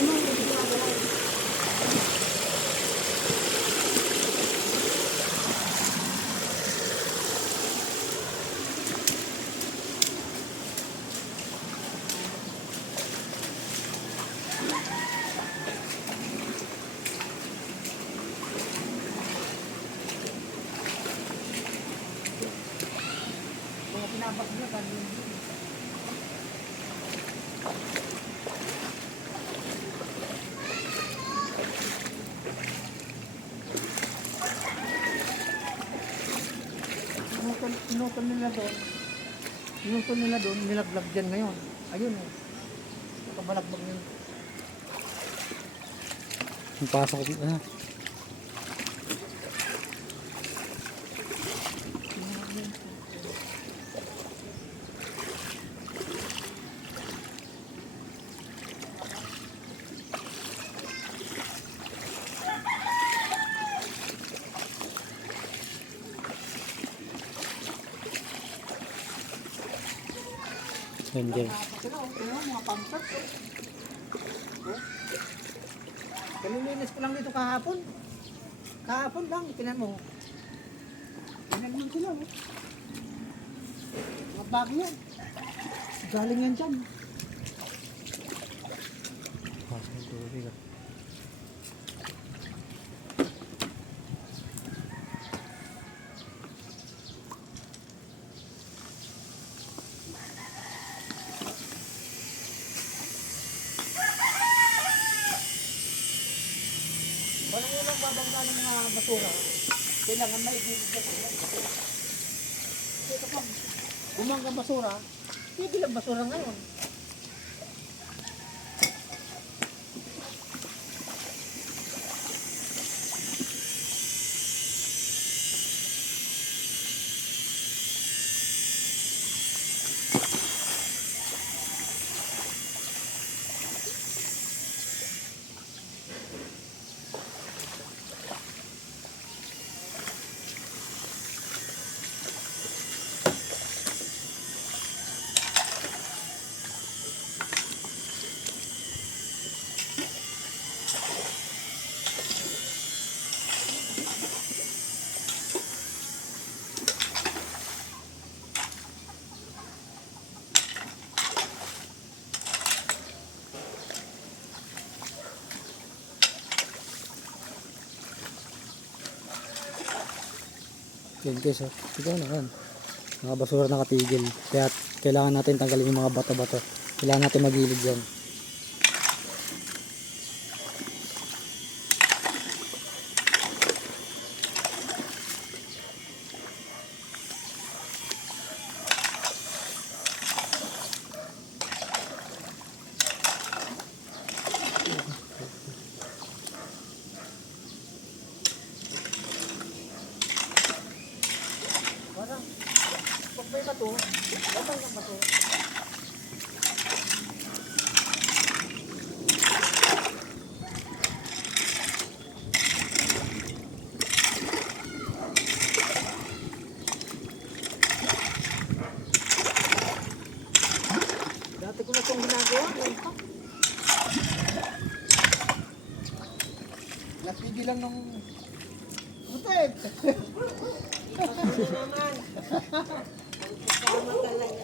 ano, hindi ginagawa. Mga pinabak niya, ganyan din. Inutol nila doon. Inutol nila doon, nilaglag dyan ngayon. Ayun eh. Nakabalagbag yun. Ang pasok na. Angel. Mga pangkat. Kalilinis ko lang dito kahapon. Kahapon lang, tinan mo. Tinagman sila, oh. Mga bagay yan. Galing yan dyan. Pasok ng tubig ah. Walang ilang babangga ng mga basura. Kailangan may ibigay ko. Kasi kapag gumangga basura, tigil ang basura ngayon. Yan guys, oh. Ito naman. Mga basura nakatigil. Kaya kailangan natin tanggalin yung mga bato-bato. Kailangan natin magilid yan. Parang, pag may bato, lamay ng bato. Dati ko na itong ginagawa, ngayon pa. Napigil lang nung putek. Ikaw naman. Ang kasama talaga.